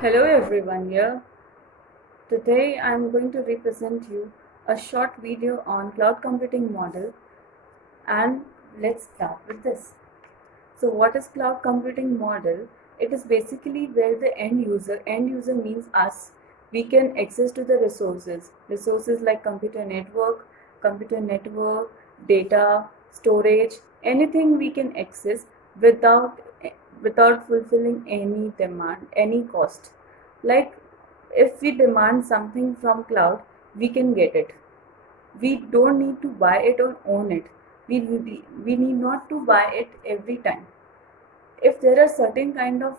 Hello everyone here. Today I am going to represent you a short video on cloud computing model, and let's start with this. So what is cloud computing model? It is basically where the end user means us, we can access to the resources like computer network, data, storage, anything we can access without without fulfilling any demand, any cost. Like if we demand something from cloud, we can get it. We don't need to buy it or own it. We need not to buy it every time. If there are certain kind of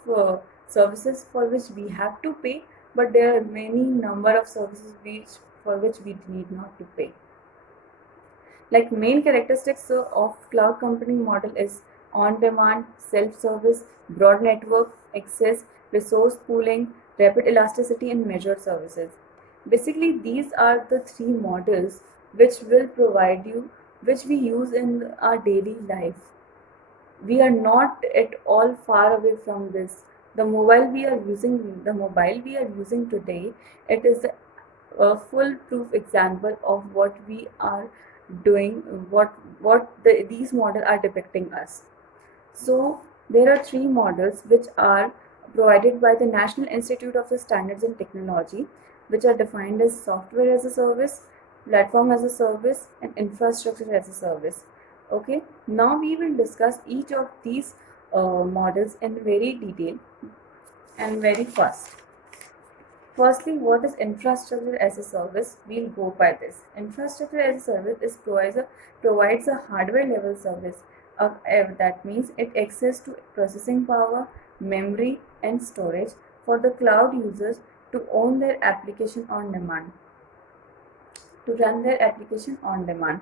services for which we have to pay, but there are many number of services for which we need not to pay. Like main characteristics of cloud computing model is on-demand, self-service, broad network access, resource pooling, rapid elasticity, and measured services. Basically, these are the three models which will provide you, which we use in our daily life. We are not at all far away from this. The mobile we are using today, it is a full proof example of what we are doing, these models are depicting us. So there are three models which are provided by the National Institute of Standards and Technology, which are defined as software as a service, platform as a service, and infrastructure as a service. Okay, now we will discuss each of these models in very detail and very fast. Firstly, what is infrastructure as a service? We'll go by this. Infrastructure as a service provides a hardware level service. That means it access to processing power, memory, and storage for the cloud users to own their application on demand. To run their application on demand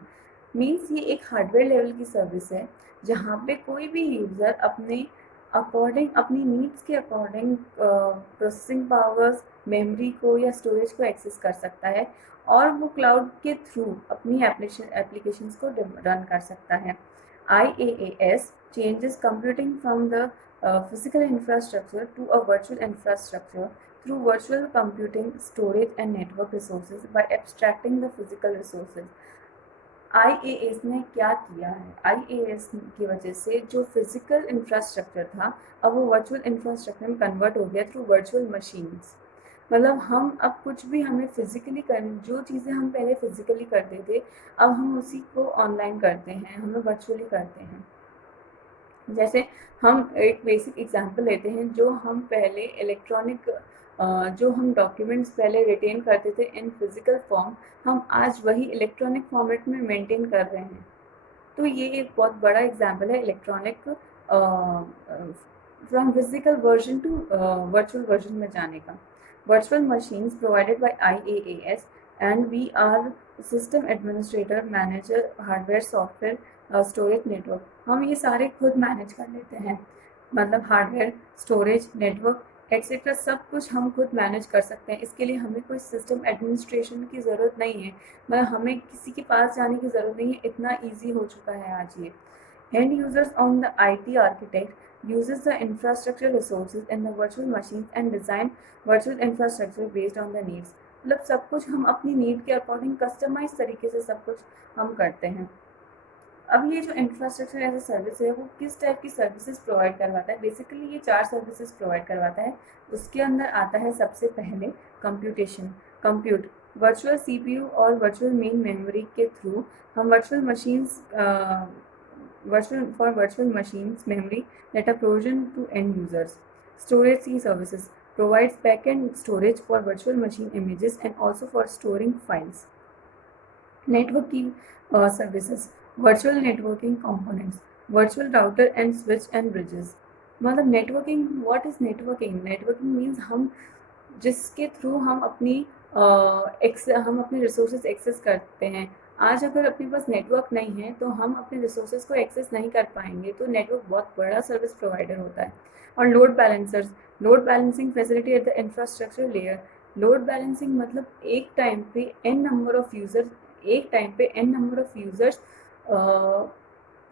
means ये एक hardware level की service है जहाँ पे कोई भी user अपने according, अपनी नीड्स के अकॉर्डिंग प्रोसेसिंग पावर्स, मेमोरी को या स्टोरेज को एक्सेस कर सकता है और वो क्लाउड के थ्रू अपनी एप्लीकेशंस को रन कर सकता है. IaaS changes computing from the physical infrastructure to a virtual infrastructure through virtual computing, storage, and network resources by abstracting the physical resources. IaaS ने क्या किया है? IaaS की वजह से जो फिजिकल इंफ्रास्ट्रक्चर था अब वो वर्चुअल इंफ्रास्ट्रक्चर में कन्वर्ट हो गया थ्रू वर्चुअल मशीन्स. मतलब हम अब कुछ भी हमें फिजिकली कर, जो चीज़ें हम पहले फिजिकली करते थे अब हम उसी को ऑनलाइन करते हैं, हमें वर्चुअली करते हैं. जैसे हम एक बेसिक एग्जांपल लेते हैं, जो हम पहले इलेक्ट्रॉनिक जो हम डॉक्यूमेंट्स पहले रिटेन करते थे इन फिजिकल फॉर्म, हम आज वही इलेक्ट्रॉनिक फॉर्मेट में मेंटेन कर रहे हैं. तो ये एक बहुत बड़ा एग्जांपल है electronic from physical version to virtual version में जाने का. Virtual machines provided by IaaS and we are system administrator, manager, hardware, software, storage, network. हम ये सारे खुद मैनेज कर लेते हैं. मतलब हार्डवेयर, स्टोरेज, नेटवर्क एक्सेट्रा सब कुछ हम खुद मैनेज कर सकते हैं. इसके लिए हमें कोई सिस्टम एडमिनिस्ट्रेशन की ज़रूरत नहीं है. मतलब हमें किसी के पास जाने की ज़रूरत नहीं है. इतना ईजी हो चुका है आज ये. End users on the IT architect uses the infrastructure resources in the virtual machines and design virtual infrastructure based on the needs. मतलब सब कुछ हम अपनी नीड के अकॉर्डिंग कस्टमाइज तरीके से सब कुछ हम करते हैं. अब ये जो इंफ्रास्ट्रक्चर एज अ सर्विस है वो किस टाइप की सर्विसेज प्रोवाइड करवाता है? बेसिकली ये 4 सर्विसेज प्रोवाइड करवाता है. उसके अंदर आता है सबसे पहले कंप्यूट. वर्चुअल CPU और वर्चुअल मेन मेमोरी के थ्रू हम virtual machines memory that are provision to end users. Storage C services provides backend storage for virtual machine images and also for storing files. Networking services, virtual networking components, virtual router and switch and bridges. मतलब networking, what is networking? Networking means हम जिसके through हम अपने resources access करते हैं. आज अगर अपने पास नेटवर्क नहीं है तो हम अपने रिसोर्सेज को एक्सेस नहीं कर पाएंगे. तो नेटवर्क बहुत बड़ा सर्विस प्रोवाइडर होता है. और load balancers, load balancing facility at the infrastructure layer. Load balancing मतलब एक टाइम पे n number of users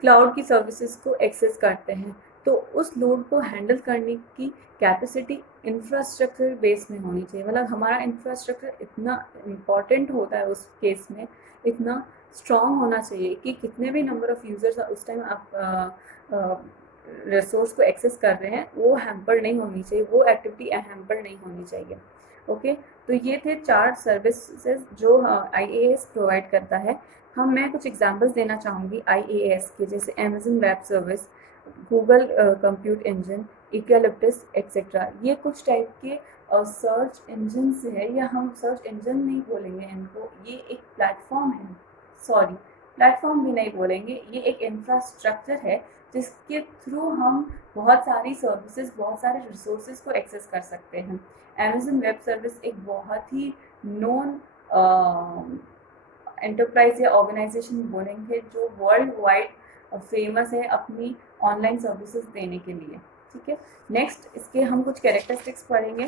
cloud की सर्विसेज को एक्सेस करते हैं. तो उस लोड को हैंडल करने की कैपेसिटी इंफ्रास्ट्रक्चर बेस में होनी चाहिए। मतलब हमारा इंफ्रास्ट्रक्चर इतना इम्पॉर्टेंट होता है उस केस में, इतना स्ट्रॉन्ग होना चाहिए कि कितने भी नंबर ऑफ़ यूज़र्स उस टाइम आप रिसोर्स को एक्सेस कर रहे हैं, वो हैम्पर नहीं होनी चाहिए, वो एक्टिविटी हैम्पर नहीं होनी चाहिए। ओके, तो ये थे 4 सर्विसेज जो IaaS प्रोवाइड करता है। मैं कुछ एग्जांपल्स देना चाहूँगी IaaS के, जैसे Amazon web service, Google compute engine, Eucalyptus etcetera. ये कुछ टाइप के सर्च इंजन है, या हम सर्च इंजन नहीं बोलेंगे इनको, ये एक प्लेटफॉर्म है, सॉरी प्लेटफॉर्म भी नहीं बोलेंगे, ये एक इंफ्रास्ट्रक्चर है जिसके थ्रू हम बहुत सारी सर्विसेज, बहुत सारे रिसोर्सेज को एक्सेस कर सकते हैं। अमेज़न वेब सर्विस एक बहुत ही नोन एंटरप्राइज या ऑर्गेनाइजेशन बोलेंगे जो वर्ल्ड वाइड फेमस है अपनी ऑनलाइन सर्विसेज देने के लिए। ठीक है, नेक्स्ट इसके हम कुछ कैरेक्टरिस्टिक्स पढ़ेंगे।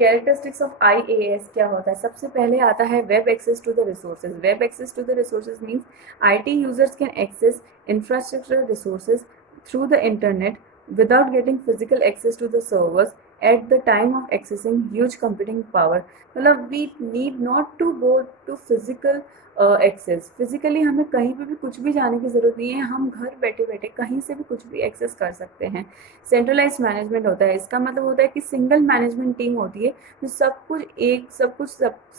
कैरेक्टरिस्टिक्स ऑफ IaaS क्या होता है? सबसे पहले आता है web access to the resources. Web access to the resources means IT users can access infrastructure resources through the internet without getting physical access to the servers at the time of accessing huge computing power। मतलब we need not to go to physical access. Physically हमें कहीं पे भी कुछ भी जाने की ज़रूरत नहीं है, हम घर बैठे बैठे कहीं से भी कुछ भी एक्सेस कर सकते हैं। सेंट्रलाइज मैनेजमेंट होता है, इसका मतलब होता है कि सिंगल मैनेजमेंट टीम होती है जो सब कुछ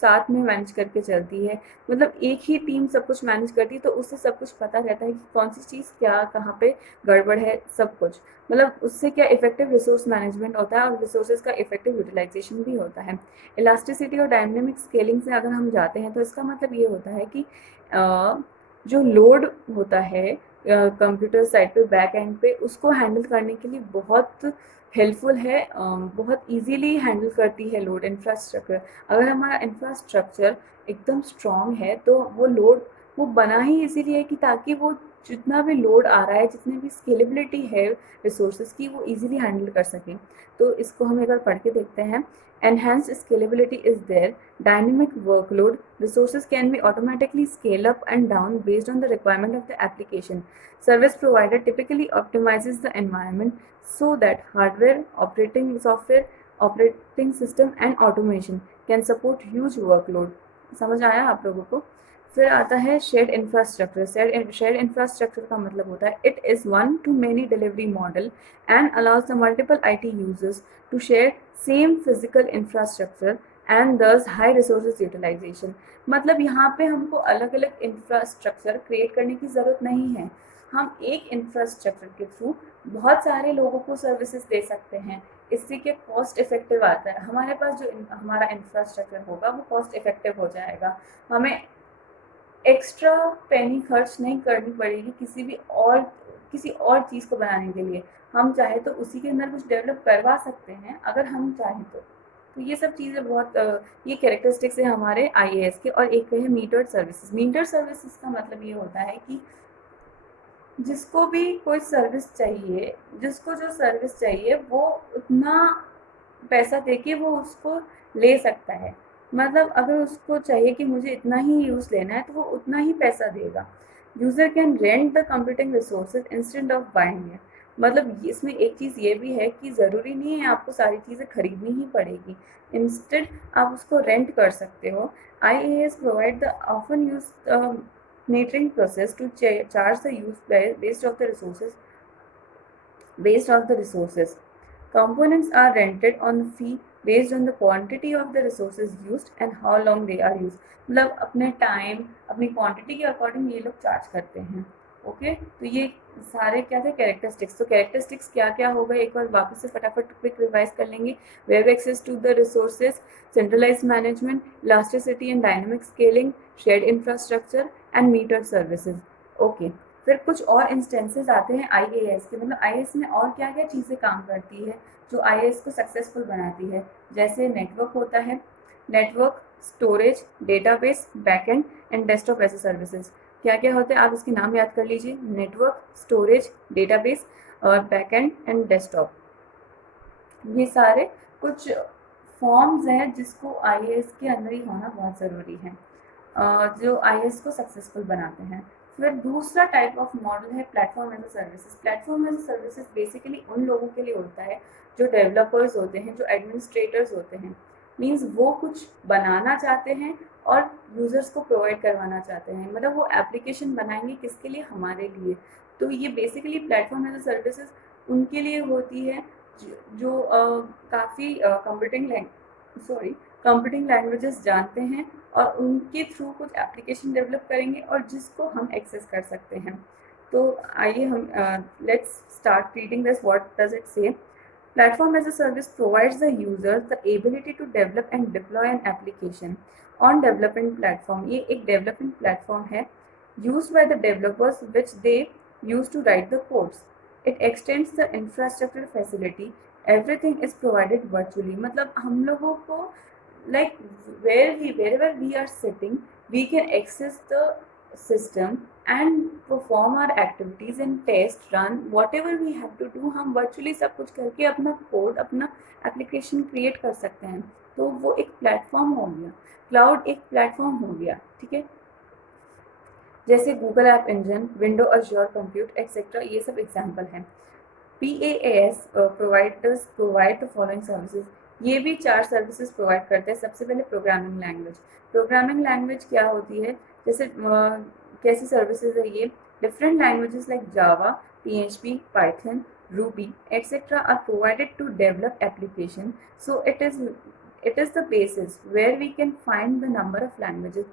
साथ में मैनेज करके चलती है। मतलब एक ही टीम सब कुछ मैनेज करती है, तो उससे सब कुछ पता रहता है कि कौन सी चीज़ क्या कहाँ पे गड़बड़ है, सब कुछ। मतलब उससे क्या इफेक्टिव रिसोर्स मैनेजमेंट होता है और रिसोर्सेज का इफेक्टिव यूटिलाइजेशन भी होता है। इलास्टिसिटी और डायनेमिक स्केलिंग से अगर हम जाते हैं तो इसका मतलब ये होता है कि जो लोड होता है कंप्यूटर साइड पे, बैक एंड पे, उसको हैंडल करने के लिए बहुत हेल्पफुल है, बहुत इजीली हैंडल करती है लोड इंफ्रास्ट्रक्चर। अगर हमारा इंफ्रास्ट्रक्चर एकदम स्ट्रॉन्ग है तो वो लोड वो बना ही इसीलिए कि ताकि वो जितना भी लोड आ रहा है, जितनी भी स्केलेबिलिटी है रिसोर्सेज की, वो इजीली हैंडल कर सकें। तो इसको हम एक बार पढ़ के देखते हैं। Enhanced scalability is there, dynamic workload, resources can be automatically scale up and down based on the requirement of the application. Service provider typically optimizes the environment so that hardware, operating system and automation can support huge workload। समझ आया आप लोगों को? फिर आता है shared infrastructure. Shared infrastructure का मतलब होता है it is one to many delivery model and allows the multiple IT users to share same physical infrastructure and thus high resources utilization. मतलब यहाँ पे हमको अलग अलग इंफ्रास्ट्रक्चर क्रिएट करने की ज़रूरत नहीं है, हम एक इंफ्रास्ट्रक्चर के थ्रू बहुत सारे लोगों को सर्विसेज दे सकते हैं। इससे क्या कॉस्ट इफेक्टिव आता है, हमारे पास जो हमारा इंफ्रास्ट्रक्चर होगा वो कॉस्ट इफेक्टिव हो जाएगा, हमें एक्स्ट्रा पेनी खर्च नहीं करनी पड़ेगी किसी और चीज़ को बनाने के लिए। हम चाहे तो उसी के अंदर कुछ डेवलप करवा सकते हैं अगर हम चाहें तो ये सब चीज़ें बहुत ये कैरेक्टरिस्टिक्स है हमारे IAS के। और एक है मीटर्ड सर्विसेज। मीटर्ड सर्विसेज का मतलब ये होता है कि जिसको भी कोई सर्विस चाहिए, जिसको जो सर्विस चाहिए वो उतना पैसा दे के वो उसको ले सकता है। मतलब अगर उसको चाहिए कि मुझे इतना ही यूज़ लेना है तो वो उतना ही पैसा देगा। User can rent the computing resources instead of buying it. मतलब इसमें एक चीज़ ये भी है कि ज़रूरी नहीं है आपको सारी चीज़ें खरीदनी ही पड़ेगी, इंस्टेड आप उसको रेंट कर सकते हो। IaaS provide the often use metering process to charge the use based of the resources. Components are rented on fee based on the quantity of the resources used and how long they are used। मतलब अपने time, अपनी quantity के according ये लोग charge करते हैं। Okay, तो ये सारे क्या थे कैरेक्टरिस्टिक्स। तो कैरेक्टरिस्टिक्स क्या क्या होगा एक बार वापस से फटाफट क्विक रिवाइज कर लेंगे। Web access to the resources, centralised management, elasticity and dynamic scaling, shared infrastructure and metered services. Okay, फिर कुछ और इंस्टेंसेस आते हैं IaaS के। मतलब IaaS में और क्या क्या चीज़ें काम करती है जो IaaS को सक्सेसफुल बनाती है। जैसे नेटवर्क होता है, network, storage, database, backend and desktop ऐसे सर्विसेज। क्या क्या होते हैं आप इसके नाम याद कर लीजिए। नेटवर्क, स्टोरेज, डेटाबेस और बैकएंड एंड डेस्कटॉप, ये सारे कुछ फॉर्म्स हैं जिसको IaaS के अंदर ही होना बहुत ज़रूरी है, जो IaaS को सक्सेसफुल बनाते हैं। फिर दूसरा टाइप ऑफ मॉडल है platform as a services. Platform as a services basically उन लोगों के लिए होता है जो डेवलपर्स होते हैं, जो एडमिनिस्ट्रेटर्स होते हैं। मीन्स वो कुछ बनाना चाहते हैं और यूजर्स को प्रोवाइड करवाना चाहते हैं, मतलब वो एप्लीकेशन बनाएंगे किसके लिए, हमारे लिए। तो ये basically platform as a services उनके लिए होती है जो काफ़ी कंप्यूटिंग लैंग्वेजेस जानते हैं और उनके थ्रू कुछ एप्लीकेशन डेवलप करेंगे और जिसको हम एक्सेस कर सकते हैं। तो आइए हम let's start reading this, what does it से। Platform as a service provides the users the ability to develop and deploy an application on development platform। ये एक development platform है used by the developers which they use to write the codes। It extends the infrastructure facility। Everything is provided virtually। मतलब हम लोगों को like wherever we are sitting, we can access the system and perform our activities and test run whatever we have to do। हम virtually सब कुछ करके अपना code, अपना एप्लीकेशन क्रिएट कर सकते हैं। तो वो एक प्लेटफॉर्म हो गया, क्लाउड एक प्लेटफॉर्म हो गया, ठीक है। जैसे Google app engine, window Azure compute etcetera, ये सब एग्जाम्पल हैं। PaaS providers provide the following services. ये भी 4 सर्विसेज प्रोवाइड करते हैं। सबसे पहले प्रोग्रामिंग लैंग्वेज। प्रोग्रामिंग लैंग्वेज क्या होती है, जैसे कैसी सर्विसेज है ये। Different languages like Java, PHP, Python, Ruby etcetera are provided to develop application. So it is the basis where we can find the number of languages.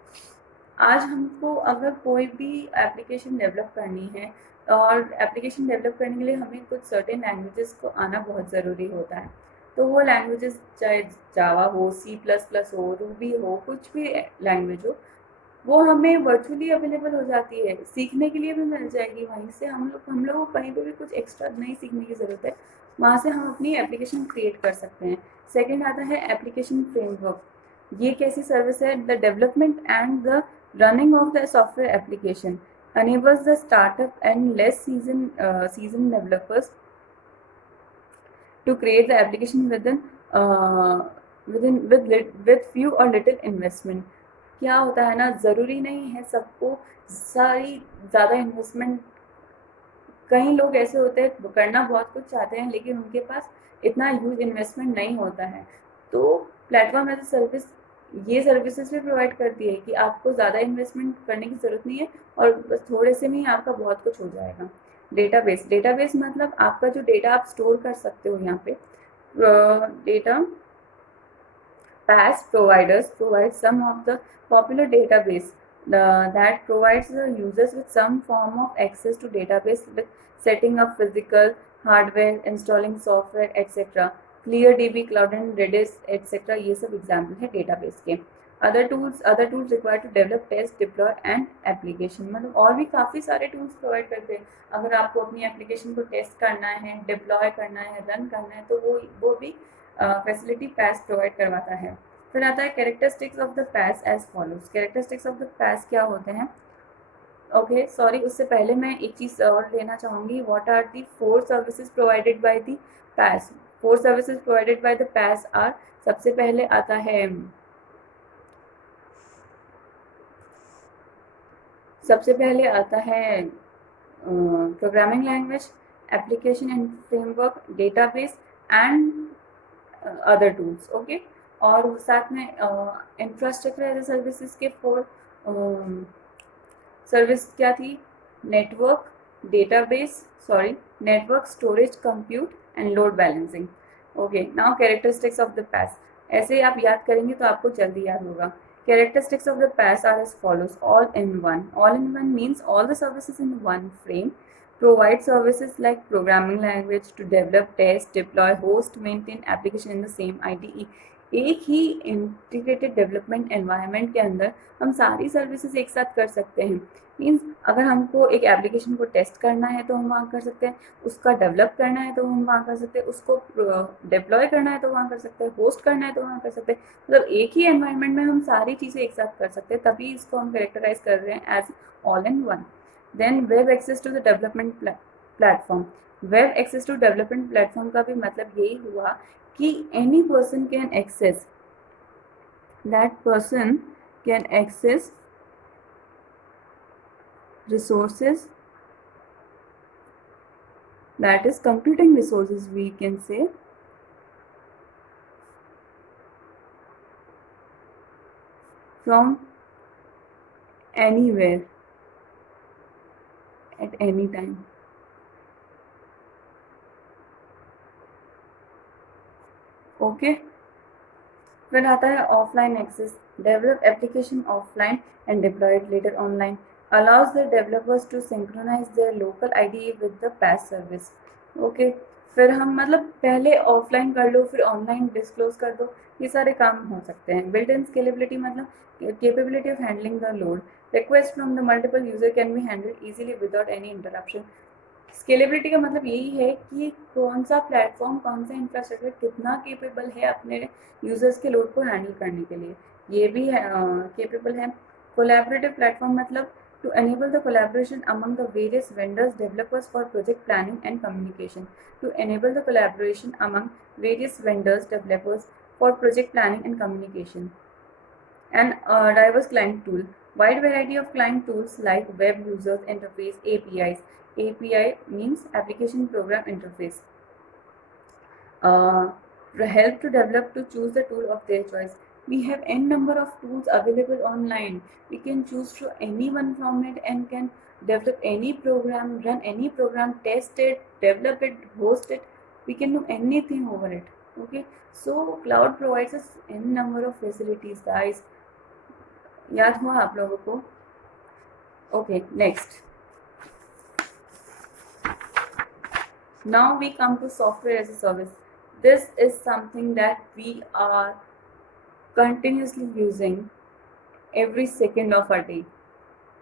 आज हमको अगर कोई भी एप्लीकेशन डेवलप करनी है और एप्लीकेशन डेवलप करने के लिए हमें कुछ सर्टेन लैंग्वेजेस को आना बहुत ज़रूरी होता है। तो वो लैंग्वेजेस चाहे जावा हो, C++ हो, रूबी हो, कुछ भी लैंग्वेज हो, वो हमें वर्चुअली अवेलेबल हो जाती है, सीखने के लिए भी मिल जाएगी। वहीं से हम लोग को कहीं पे भी कुछ एक्स्ट्रा नहीं सीखने की ज़रूरत है, वहाँ से हम अपनी एप्लीकेशन क्रिएट कर सकते हैं। सेकेंड आता है एप्लीकेशन फ्रेमवर्क। ये कैसी सर्विस है, the development and the running of the software application enables the startup and less seasoned developers to create the application with few or little investment। क्या होता है ना, ज़रूरी नहीं है सबको सारी ज़्यादा इन्वेस्टमेंट। कई लोग ऐसे होते हैं करना बहुत कुछ चाहते हैं लेकिन उनके पास इतना ह्यूज इन्वेस्टमेंट नहीं होता है। तो प्लेटफॉर्म एज अ सर्विस ये सर्विसेज भी प्रोवाइड करती है कि आपको ज़्यादा इन्वेस्टमेंट करने की ज़रूरत नहीं है और बस थोड़े से में ही आपका बहुत कुछ हो जाएगा। डेटाबेस मतलब आपका जो डेटा आप स्टोर कर सकते हो यहाँ पे। Data PaaS providers provide some of the popular database that provides the users with some form of access to database with setting up physical hardware, installing software, etc. ClearDB, Cloud and Redis, etc. ये सब example है database के। Other tools required to develop, test, deploy and application. मतलब और भी काफ़ी सारे tools provide करते हैं। अगर आपको अपनी एप्लीकेशन को टेस्ट करना है, डिप्लॉय करना है, रन करना है, तो वो भी फैसिलिटी PaaS प्रोवाइड करवाता है। फिर आता है characteristics of the PaaS as follows. Characteristics of the PaaS क्या होते हैं, ओके सॉरी, उससे पहले मैं एक चीज़ और लेना चाहूँगी। What are the 4 services provided by the PaaS। 4 services provided by the PaaS are, सबसे पहले आता है programming language, application and framework, database and other tools, okay. और साथ में इंफ्रास्ट्रक्चर एज ए सर्विसेज के 4 सर्विस क्या थी, network, network, storage, compute and load balancing. Okay, now characteristics of the PaaS। ऐसे आप याद करेंगे तो आपको जल्दी याद होगा। Characteristics of the PaaS are as follows: all in one। All in one means all the services in one frame। Provide services like programming language to develop, test, deploy, host, maintain application in the same IDE। एक ही integrated development environment के अंदर हम सारी services एक साथ कर सकते हैं। मीन्स अगर हमको एक एप्लीकेशन को टेस्ट करना है तो हम वहाँ कर सकते हैं, उसका डेवलप करना है तो हम वहाँ कर सकते हैं, उसको डिप्लॉय करना है तो वहाँ कर सकते हैं, होस्ट करना है तो वहाँ कर सकते हैं। मतलब एक ही एनवायरनमेंट में हम सारी चीज़ें एक साथ कर सकते हैं, तभी इसको हम कैरेक्टराइज कर रहे हैं as all in one. Then web access to the development platform. Web access to development platform का भी मतलब यही हुआ कि any person can access, that person can access resources, that is computing resources we can say, from anywhere at any time. Okay, फिर आता है offline access. Develop application offline and deploy it later online. Allows the developers to synchronise their local IDE with the patch service. Okay, फिर हम मतलब पहले offline कर लो फिर online disclose कर दो, ये सारे काम हो सकते हैं. बिल्ट इन स्केलेबिलिटी मतलब capability of handling the load. Requests from the multiple user can be handled easily without any interruption. Scalability का मतलब यही है कि कौन सा प्लेटफॉर्म, कौन सा इंफ्रास्ट्रक्चर कितना केपेबल है अपने यूजर्स के लोड को हैंडल करने के लिए, ये भी है केपेबल है. कोलैबोरेटिव प्लेटफॉर्म मतलब to enable the collaboration among the various vendors developers for project planning and communication. To enable the collaboration among various vendors developers for project planning and communication. And diverse client tool. Wide variety of client tools like web users interface, APIs. API means application program interface. Help to develop to choose the tool of their choice. We have n number of tools available online. We can choose to any one from it and can develop any program, run any program, test it, develop it, host it. We can do anything over it. Okay, so cloud provides us n number of facilities, guys. याद हुआ आप लोगों को? Okay, next. Now we come to software as a service. This is something that we are continuously using every second of our day.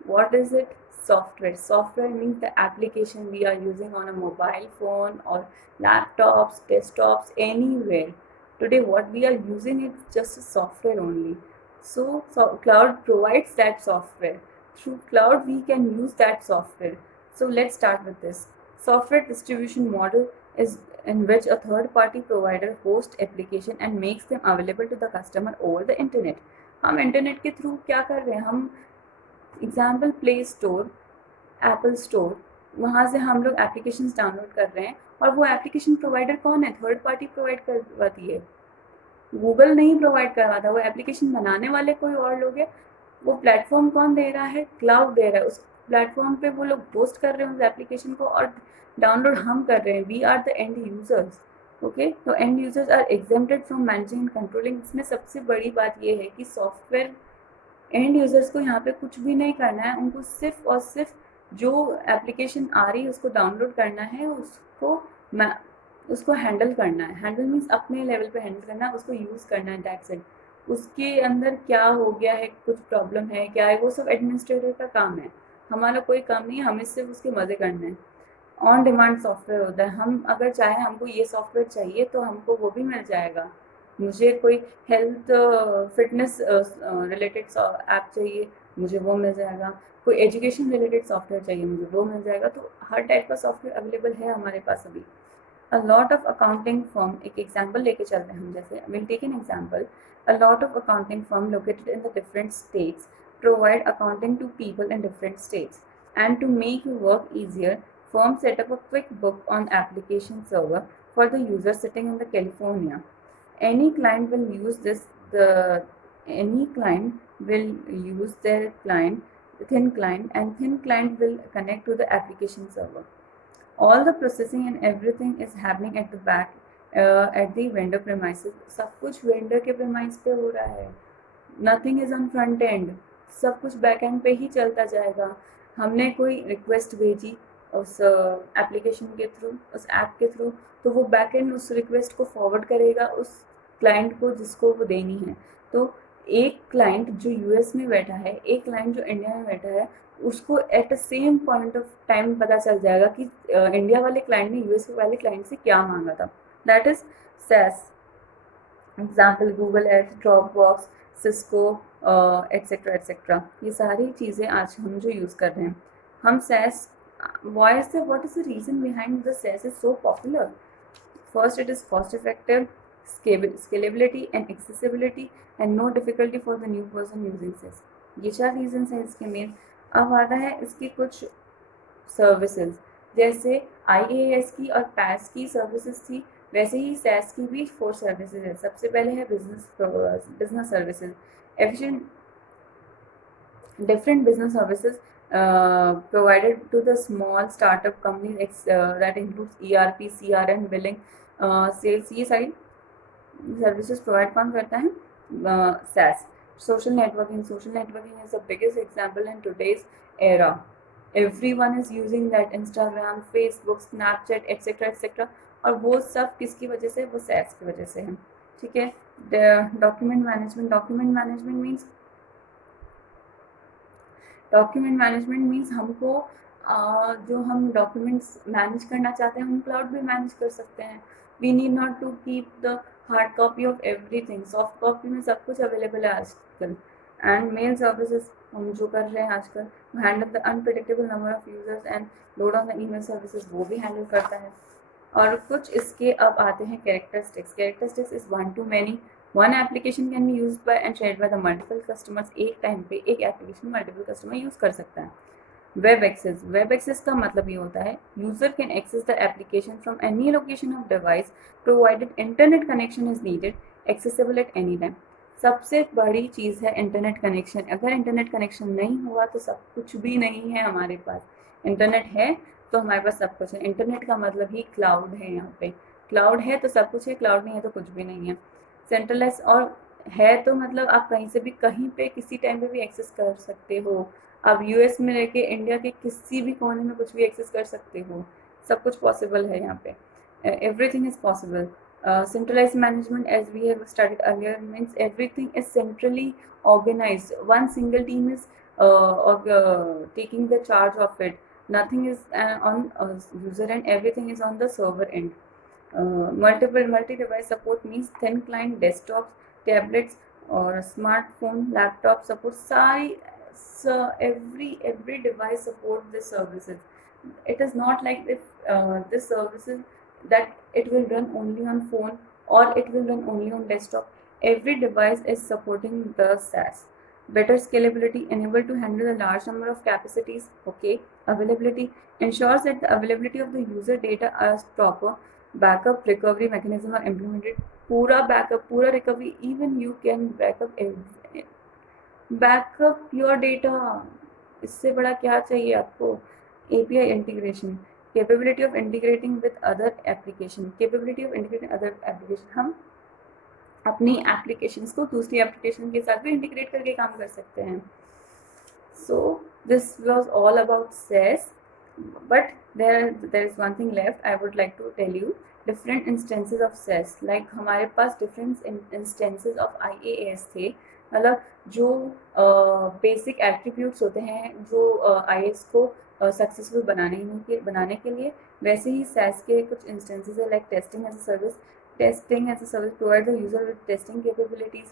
What is it? Software. Software means the application we are using on a mobile phone or laptops, desktops, anywhere. Today what we are using is just a software only. So cloud provides that software. Through cloud we can use that software. So let's start with this. Software distribution model is in which a third-party provider hosts application and makes them available to the customer over the internet. हम internet के through क्या कर रहे हैं? हम example play store, Apple store, वहाँ से हम लोग एप्लीकेशंस डाउनलोड कर रहे हैं और वो एप्लीकेशन प्रोवाइडर कौन है? थर्ड पार्टी प्रोवाइड करवाती है. गूगल नहीं प्रोवाइड करवाता, वो एप्लीकेशन बनाने वाले कोई और लोग हैं. वो प्लेटफॉर्म कौन दे रहा है? क्लाउड दे रहा है. उस प्लेटफॉर्म पे वो लोग पोस्ट कर रहे हैं उस एप्लीकेशन को और डाउनलोड हम कर रहे हैं. We are the end users. Okay, तो end users are exempted from managing and controlling. इसमें सबसे बड़ी बात ये है कि सॉफ्टवेयर एंड यूजर्स को यहाँ पे कुछ भी नहीं करना है. उनको सिर्फ और सिर्फ जो एप्लीकेशन आ रही है उसको डाउनलोड करना है, उसको हैंडल करना है. हैंडल मीन्स अपने लेवल पे हैंडल करना है, उसको यूज़ करना है. That's it. उसके अंदर क्या हो गया है, कुछ प्रॉब्लम है क्या है, वो सब एडमिनिस्ट्रेटर का काम है. हमारा कोई काम नहीं है, हमें सिर्फ उसके मज़े करने हैं. ऑन डिमांड सॉफ्टवेयर होता है. हम अगर चाहें हमको ये सॉफ्टवेयर चाहिए तो हमको वो भी मिल जाएगा. मुझे कोई हेल्थ फिटनेस रिलेटेड ऐप चाहिए, मुझे वो मिल जाएगा. कोई एजुकेशन रिलेटेड सॉफ्टवेयर चाहिए, मुझे वो मिल जाएगा. तो हर टाइप का सॉफ्टवेयर अवेलेबल है हमारे पास अभी. A lot of accounting firm, एक एग्जाम्पल लेके चलते हैं हम. जैसे will take an example. A lot of accounting firm located in the different states provide accounting to people in different states. And to make work easier, firms set up a QuickBook on application server for the user sitting in the California. Any client will use any client will use their thin client, and thin client will connect to the application server. All the processing and everything is happening at the back, at the vendor premises. सब कुछ vendor के premise पे हो रहा है. Nothing is on front end. सब कुछ back and पे ही चलता जाएगा. हमने कोई रिक्वेस्ट भेजी उस एप्लीकेशन के थ्रू, उस ऐप के थ्रू, तो वो बैक एंड उस रिक्वेस्ट को फॉरवर्ड करेगा उस क्लाइंट को जिसको वो देनी है. तो एक क्लाइंट जो यूएस में बैठा है, एक क्लाइंट जो इंडिया में बैठा है, उसको at the same point of time पता चल जाएगा कि इंडिया वाले क्लाइंट ने यूएस वाले क्लाइंट से क्या मांगा था. That is SaaS. Example Google ads, Dropbox, Cisco, etcetera etcetera. ये सारी चीज़ें आज हम जो यूज़ कर रहे हैं. हम SaaS, what is the reason behind the SaaS is so popular? First, it is cost effective, scalability and accessibility, and no difficulty for the new person using SaaS. ये 4 रीजन्स हैं इसके मेन. अब आता है इसकी कुछ सर्विसेज, जैसे IaaS की और PaaS की सर्विसेज थी, वैसे ही SaaS की भी 4 सर्विसेज है। सबसे पहले है business services, efficient different business services provided to the small startup companies that includes ERP, CRM, billing, sales, ये सारी सर्विसेज प्रोवाइड कौन करता है? SaaS. Social networking is the biggest example in today's era. Everyone is using that, Instagram, Facebook, Snapchat, etc etc, और वो सब किसकी वजह से? वो SaaS की वजह से है। ठीक है। डॉक्यूमेंट मैनेजमेंट मीन्स हमको जो हम डॉक्यूमेंट्स मैनेज करना चाहते हैं हम क्लाउड भी मैनेज कर सकते हैं। We need not to keep the hard copy of everything, soft copy में सब कुछ अवेलेबल है आजकल। एंड मेल सर्विसेज हम जो कर रहे हैं आजकल, handle the unpredictable number of users and load on the email services, वो भी हैंडल करता है। और कुछ इसके अब आते हैं characteristics is one two many, one application can be used by and shared by the multiple customers, एक टाइम पे एक एप्लीकेशन मल्टीपल कस्टमर यूज कर सकता है। वेब एक्सेस का मतलब ये होता है user can access the application from any location of device provided internet connection is needed, accessible at any time. सबसे बड़ी चीज़ है इंटरनेट कनेक्शन। अगर इंटरनेट कनेक्शन नहीं हुआ तो सब कुछ भी नहीं है हमारे पास। इंटरनेट है तो हमारे पास सब कुछ है। इंटरनेट का मतलब ही क्लाउड है। यहाँ पे क्लाउड है तो सब कुछ है, क्लाउड नहीं है तो कुछ भी नहीं है। सेंट्रलाइज और है तो मतलब आप कहीं से भी कहीं पे किसी टाइम पे भी एक्सेस कर सकते हो। आप यूएस में रह के इंडिया के किसी भी कोने में कुछ भी एक्सेस कर सकते हो, सब कुछ पॉसिबल है यहाँ पे। Everything is possible. Centralized management, as we have studied earlier, means everything is centrally organized. One single team is taking the charge of it. Nothing is on user end, everything is on the server end. Multi-device support means thin client desktops, tablets or smartphone, laptop support. Sari, so every device support this services. It is not like if this services that it will run only on phone or it will run only on desktop. Every device is supporting the SaaS. Better scalability, enable to handle a large number of capacities. Okay, availability ensures that the availability of the user data is proper. Backup recovery mechanism are implemented. पूरा backup, पूरा recovery, even you can backup your data. इससे बड़ा क्या चाहिए आपको? API integration, capability of integrating with other application, हम अपनी applications को दूसरी एप्लीकेशन के साथ भी इंटीग्रेट करके काम कर सकते हैं। So this was all about SaaS, but there is one thing left. I would like to tell you different instances of SaaS. Like हमारे पास different instances of IaaS थे, मतलब जो बेसिक एट्रीब्यूट्स होते हैं जो IaaS को सक्सेसफुल बनाने के लिए, वैसे ही SaaS के कुछ इंस्टेंसेस है, like testing as a service. Testing as a service provide the user with testing capabilities.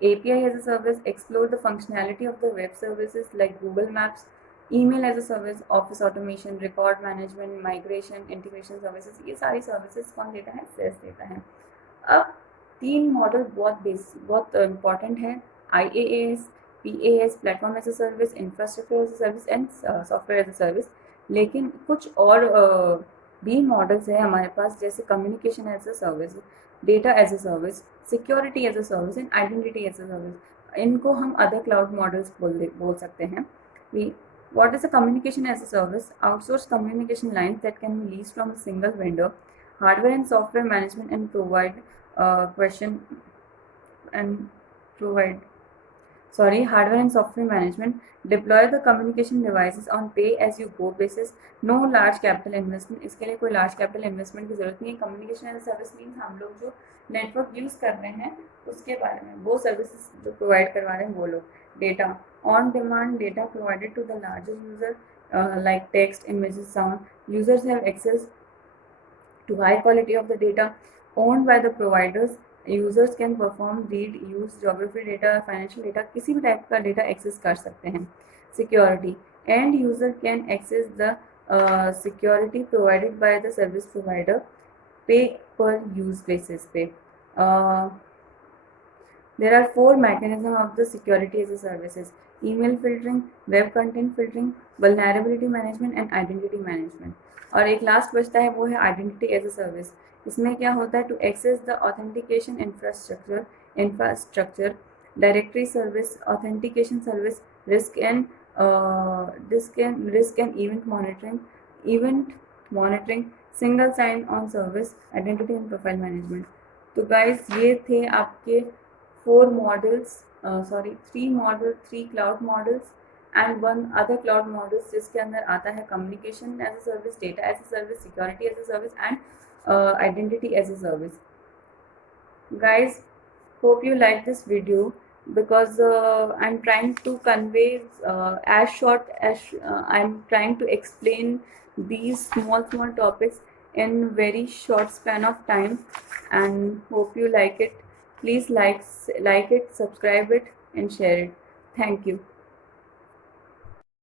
API as a service explore the functionality of the web services like Google Maps. Email as a service, office automation, record management, migration, integration services, ये सारी services कौन देता है? SaaS देता है। अब 3 model बहुत important है, IaaS, PaaS, platform as a service, infrastructure as a service and software as a service. लेकिन कुछ और भी मॉडल्स है हमारे पास, जैसे communication as a service, data as a service, security as a service and identity as a service. इनको हम अदर क्लाउड मॉडल्स बोल सकते हैं। What is a communication as a service? Outsourced communication lines that can be leased from a single vendor, hardware and software management, and hardware and software management. Deploy the communication devices on pay-as-you-go basis. No large capital investment. इसके लिए कोई large capital investment की जरूरत नहीं है। Communication as a service means हम लोग जो नेटवर्क यूज़ कर रहे हैं उसके बारे में, वो सर्विसेज जो प्रोवाइड करवा रहे हैं वो लोग। Data on demand, data provided to the larger user, like text, images, sound. Users have access to high quality of the data owned by the providers. Users can perform read, use, geography data, financial data, किसी भी type का data access कर सकते हैं। Security, end user can access the security provided by the service provider, पे पर use basis पे। There are four mechanisms of the security as a services: email filtering, web content filtering, vulnerability management and identity management. और एक last बचता है, वो है identity as a service. इसमें क्या होता है? To access the authentication infrastructure, directory service, authentication service, risk and event monitoring, single sign on service, identity and profile management. तो गाइस ये थे आपके 3 cloud models and 1 other cloud models, जिसके अंदर आता है communication as a service, data as a service, security as a service and identity as a service. Guys, hope you like this video, because I'm trying to convey as short as I'm trying to explain these small topics in very short span of time, and hope you like it. Please like it, subscribe it and share it. Thank you.